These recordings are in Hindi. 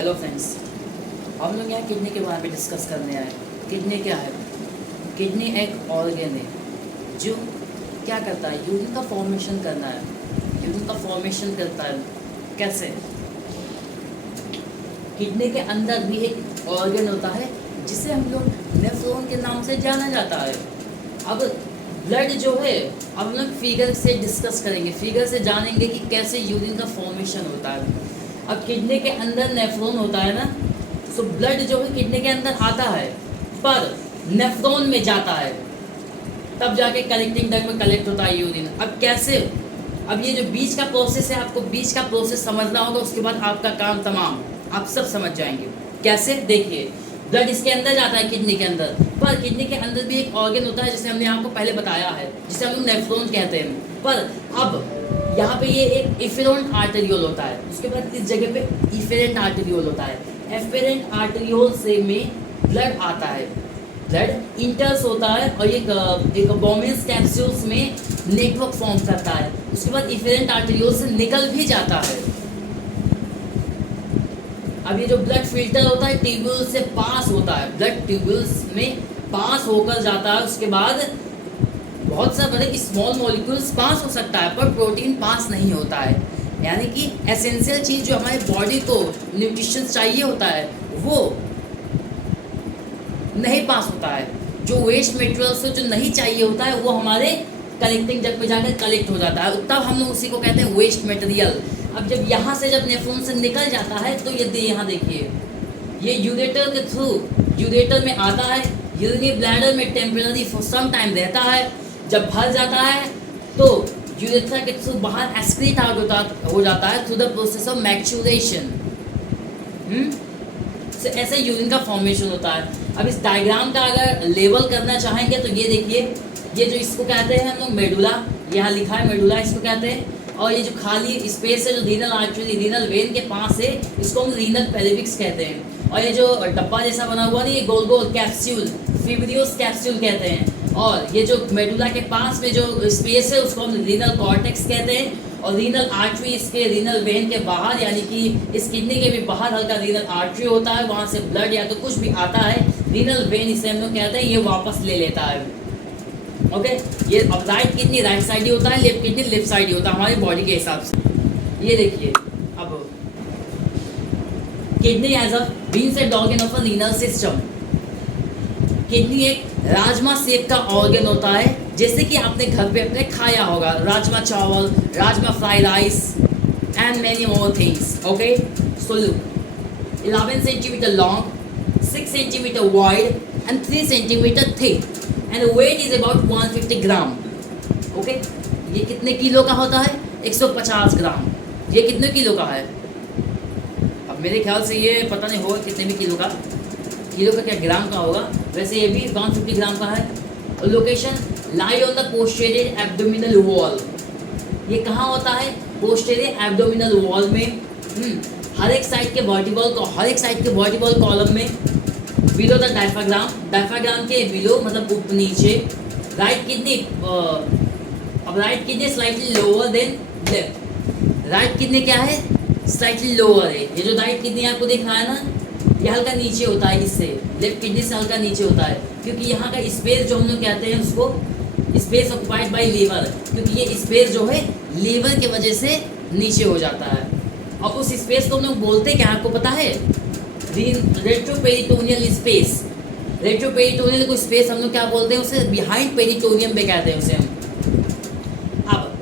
हेलो फ्रेंड्स, हम लोग यहाँ किडनी के बारे में डिस्कस करने आए। किडनी क्या है? किडनी एक ऑर्गन है जो क्या करता है, यूरिन का फॉर्मेशन करना है। यूरिन का फॉर्मेशन करता है कैसे? किडनी के अंदर भी एक ऑर्गन होता है जिसे हम लोग नेफ्रॉन के नाम से जाना जाता है। अब ब्लड जो है, अब हम लोग फिगर से डिस्कस करेंगे, फिगर से जानेंगे कि कैसे यूरिन का फॉर्मेशन होता है। अब किडनी के अंदर नेफ्रॉन होता है ना, तो ब्लड जो है किडनी के अंदर आता है पर नेफ्रॉन में जाता है, तब जाके कलेक्टिंग डक्ट में कलेक्ट होता है यूरिन। अब कैसे? अब ये जो बीच का प्रोसेस है, आपको बीच का प्रोसेस समझना होगा, उसके बाद आपका काम तमाम, आप सब समझ जाएंगे। कैसे? देखिए, ब्लड इसके अंदर जाता है किडनी के अंदर, पर किडनी के अंदर भी एक ऑर्गन होता है जिसे हमने आपको पहले बताया है, जिसे हम लोग नेफ्रॉन कहते हैं। पर अब यहाँ पे ये एक इफेरेंट आर्टेरियोल होता है, उसके बाद इस जगह पे इफेरेंट आर्टेरियोल होता है। एफेरेंट आर्टेरियोल से में ब्लड आता है, ब्लड इंटर्स होता है और एक बोमेन्स कैप्सूल्स में नेटवर्क फॉर्म करता है। उसके बाद इफेरेंट आर्टेरियोल से निकल भी जाता है। अब ये जो ब्लड फिल्टर होता है ट्यूब्यूल से पास होता है, ब्लड ट्यूब्यूल्स में पास होकर जाता है। उसके बाद बहुत सा बड़े स्मॉल मॉलिक्यूल्स पास हो सकता है पर प्रोटीन पास नहीं होता है, यानी कि एसेंशियल चीज़ जो हमारे बॉडी को न्यूट्रिशन चाहिए होता है वो नहीं पास होता है। जो वेस्ट मटेरियल से जो नहीं चाहिए होता है वो हमारे कलेक्टिंग जग पे जाकर कलेक्ट हो जाता है, तब हम लोग उसी को कहते हैं वेस्ट मटेरियल। अब जब यहाँ से जब नेफ्रॉन से निकल जाता है तो ये यहाँ देखिए, ये यूरेटर के थ्रू यूरेटर में आता है, यूरिनरी ब्लैडर में टेम्परेरी फॉर सम टाइम रहता है। जब भर जाता है तो यूरेथ्रा के थ्रू बाहर एक्सक्रीट आउट हो जाता है through the process of maturation. ऐसे यूरिन का फॉर्मेशन होता है। अब इस डायग्राम का अगर लेवल करना चाहेंगे तो ये देखिए, ये जो इसको कहते हैं हम लोग मेडुला, यहाँ लिखा है मेडुला इसको कहते हैं। और ये जो खाली स्पेस है जो रीनल आर्टरी रीनल वेन के पास है, इसको हम रीनल पेरिविक्स कहते हैं। और ये जो डब्बा जैसा बना हुआ नहीं, ये गोल गोल कैप्सूल फिब्रियोस कैप्सूल कहते हैं। और ये जो मेडुला के पास में जो स्पेस है उसको हम रीनल कॉर्टेक्स कहते हैं। और रीनल आर्टरी इसके रीनल वेन के बाहर, यानी कि इस किडनी के भी बाहर हल्का रीनल आर्टरी होता है, वहाँ से ब्लड या तो कुछ भी आता है, रीनल वेन इसे हम लोग कहते हैं, ये वापस ले लेता है। ओके, ये अब राइट किडनी राइट साइड ही होता है, लेफ्ट किडनी लेफ्ट साइड ही होता है हमारी बॉडी के हिसाब से। ये देखिए, अब kidney as a being a organ of a renal system. Kidney एक राजमा शेप का ऑर्गन होता है, जैसे कि आपने घर पे अपने खाया होगा, राजमा चावल, rajma fried rice and many more things. Okay, so look, 11 centimetre long, 6 centimetre wide and 3 centimetre thick and weight is about 150 gram. Okay, ये कितने किलो का होता है? 150 ग्राम। ये कितने किलो का है? अब मेरे ख्याल से ये पता नहीं होगा कितने भी किलो का, किलो का क्या ग्राम का होगा, वैसे ये भी 150 ग्राम का है। Location lie on the posterior abdominal wall. ये कहाँ होता है? पोस्टीरियर एब्डोमिनल वॉल में, हर एक साइड के वर्टिबल कॉलम में, बिलो द डायफ्राग्राम, डायफ्राग्राम के बिलो मतलब ऊपर नीचे। राइट किडनी, अब right kidney slightly lower than left. Right kidney क्या है? स्लाइटली लोअर है। ये जो राइट किडनी आपको दिख रहा है ना, ये हल्का नीचे होता है, इससे लेफ्ट किडनी से हल्का नीचे होता है, क्योंकि यहाँ का स्पेस जो हम लोग कहते हैं उसको स्पेस ऑक्युपाइड बाय लीवर, क्योंकि ये स्पेस जो है लीवर की वजह से नीचे हो जाता है। और उस स्पेस को हम लोग बोलते क्या आपको पता है? Retroperitoneal space. रेट्रोपेरिटोनियल को स्पेस हम लोग क्या बोलते हैं? उसे बिहाइंड पेरिटोनियम पे कहते हैं उसे हम। अब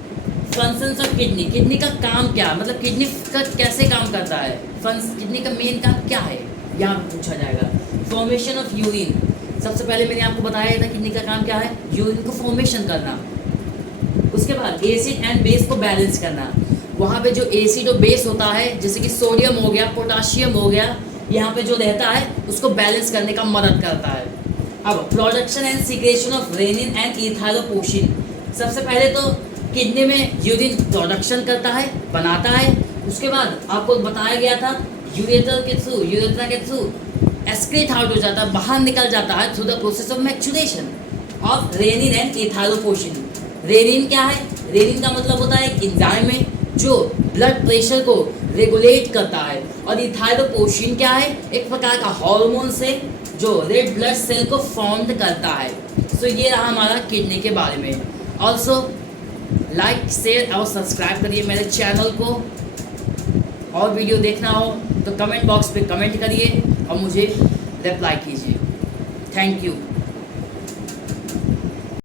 फंक्शंस ऑफ किडनी, किडनी का काम क्या, मतलब किडनी का कैसे काम करता है, किडनी का मेन काम क्या है, यहाँ पूछा जाएगा। फॉर्मेशन ऑफ यूरिन, सबसे पहले मैंने आपको बताया था किडनी का काम क्या है, यूरिन को फॉर्मेशन करना। उसके बाद एसिड एंड बेस को बैलेंस करना। वहाँ पे जो एसिड और बेस होता है, जैसे कि सोडियम हो गया, पोटाशियम हो गया, यहाँ पे जो रहता है उसको बैलेंस करने का मदद करता है। अब production and secretion of renin and erythropoietin. सबसे पहले तो किडनी में यूरिन प्रोडक्शन करता है, बनाता है। उसके बाद आपको बताया गया था यूरेथ्रा के थ्रू एक्सक्रीट आउट हो जाता है, बाहर निकल जाता है through the process of maturation of renin and erythropoietin. Renin क्या है? रेनिन का मतलब होता है एक एंजाइम है जो ब्लड प्रेशर को रेगुलेट करता है। और ये थायरोपोशिन क्या है? एक प्रकार का हार्मोन से जो रेड ब्लड सेल को फॉर्म करता है। सो ये रहा हमारा किडनी के बारे में। ऑल्सो लाइक शेयर और सब्सक्राइब करिए मेरे चैनल को। और वीडियो देखना हो तो कमेंट बॉक्स पे कमेंट करिए और मुझे रिप्लाई कीजिए। Thank you.